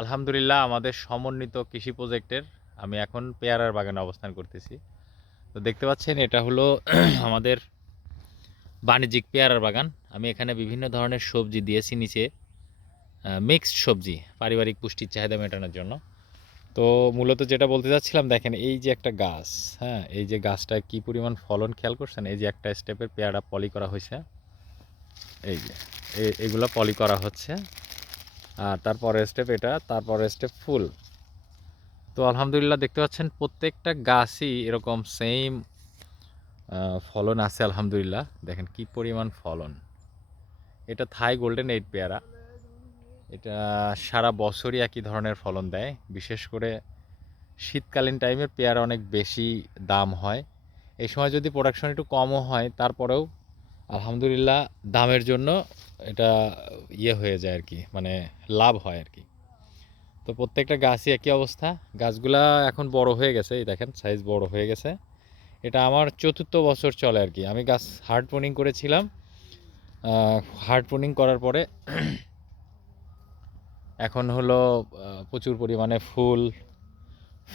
আলহামদুলিল্লাহ, আমাদের সমন্বিত কৃষি প্রজেক্টের আমি এখন পেয়ারার বাগানে অবস্থান করতেছি। তো দেখতে পাচ্ছেন, এটা হলো আমাদের বাণিজ্যিক পেয়ারার বাগান। আমি এখানে বিভিন্ন ধরনের সবজি দিয়েছি নিচে মিক্সড সবজি, পারিবারিক পুষ্টির চাহিদা মেটানোর জন্য। তো মূলত যেটা বলতে চাচ্ছিলাম, দেখেন এই যে একটা গাছ হ্যাঁ এই যে গাছটা কি পরিমাণ ফলন খেয়াল করছেন? এই যে একটা স্টেপের পেয়ারা পলি করা হয়েছে। এই যে এগুলো পলি করা হচ্ছে। আর তারপরের স্টেপ এটা তারপরের স্টেপ ফুল। তো আলহামদুলিল্লাহ দেখতে পাচ্ছেন প্রত্যেকটা গাছই এরকম সেম ফলন আছে আলহামদুলিল্লাহ। দেখেন কি পরিমাণ ফলন। এটা থাই গোল্ডেন এইট পেয়ারা। এটা সারা বছরই একই ধরনের ফলন দেয়। বিশেষ করে শীতকালীন টাইমে পেয়ারা অনেক বেশি দাম হয়। এই সময় যদি প্রোডাকশন একটু কমও হয়, তারপরেও আলহামদুলিল্লাহ দামের জন্য এটা ইয়ে হয়ে যায় আর কি মানে লাভ হয় আর কি। তো প্রত্যেকটা গাছই একই অবস্থা। গাছগুলা এখন বড় হয়ে গেছে, এই দেখেন সাইজ বড় হয়ে গেছে। এটা আমার চতুর্থ বছর চলে আর কি। আমি গাছ হার্ড প্রুনিং করেছিলাম। হার্ড প্রুনিং করার পরে এখন হলো প্রচুর পরিমাণে ফুল,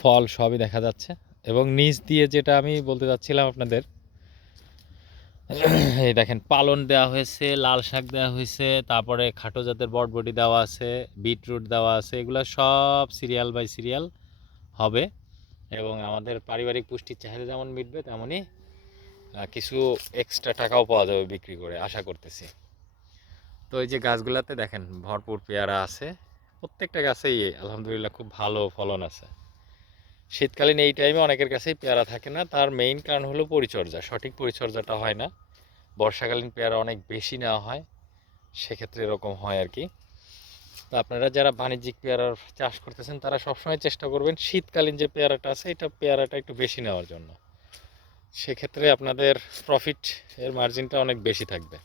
ফল সবই দেখা যাচ্ছে। এবং নিচ দিয়ে যেটা আমি বলতে চাচ্ছিলাম আপনাদের এই দেখেন, পালন দেওয়া হয়েছে, লাল শাক দেওয়া হয়েছে, তারপরে খাটো জাতের বটবটি দেওয়া আছে, বিটরুট দেওয়া আছে, এগুলো সব সিরিয়াল বাই সিরিয়াল হবে। এবং আমাদের পারিবারিক পুষ্টির চাহিদা যেমন মিটবে তেমনই কিছু এক্সট্রা টাকাও পাওয়া যাবে বিক্রি করে, আশা করতেছি। তো এই যে গাছগুলাতে দেখেন, ভরপুর পেয়ারা আছে। প্রত্যেকটা গাছেই আলহামদুলিল্লাহ খুব ভালো ফলন আছে। শীতকালীন এই টাইমে অনেকের কাছেই পেয়ারা থাকে না। তার মেইন কারণ হলো পরিচর্যা। সঠিক পরিচর্যাটা হয় না। বর্ষাকালীন পেয়ারা অনেক বেশি নেওয়া হয়। সেক্ষেত্রে এরকম হয় আর কি তো আপনারা যারা বাণিজ্যিক পেয়ারার চাষ করতেছেন, তারা সবসময় চেষ্টা করবেন শীতকালীন যে পেয়ারাটা আছে, এটা পেয়ারাটা একটু বেশি নেওয়ার জন্য। সেক্ষেত্রে আপনাদের প্রফিট এর মার্জিনটা অনেক বেশি থাকবে।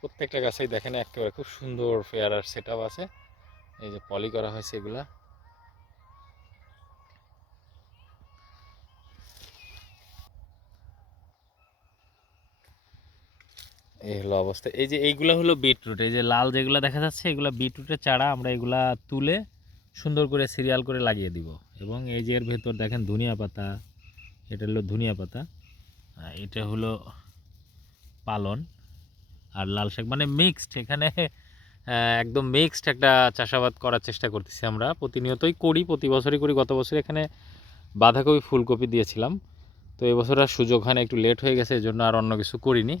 প্রত্যেকটা গাছেই দেখেন, একেবারে খুব সুন্দর পেয়ারার সেট আছে। এই যে পলি করা হয়েছে এগুলা। এই হলো অবস্থা। এই যে এইগুলা হলো বিটরুট এই যে লাল যেগুলো দেখা যাচ্ছে, এগুলা বিটরুটের চারা আমরা এগুলা তুলে সুন্দর করে সিরিয়াল করে লাগিয়ে দিব। এবং এই যে এর ভেতর দেখেন ধনিয়া পাতা, এটা হলো ধনিয়া পাতা এটা হলো পালন আর লাল শাক। মানে মিক্সড এখানে একদম মিক্সড একটা চাষাবাদ করার চেষ্টা করতেছি আমরা। প্রতিনিয়তই করি, প্রতি বছরই করি। গত বছর এখানে বাঁধাকপি, ফুলকপি দিয়েছিলাম। তো এবছর আর সুযোগ হয় না, একটু লেট হয়ে গেছে এই জন্য আর অন্য কিছু করিনি।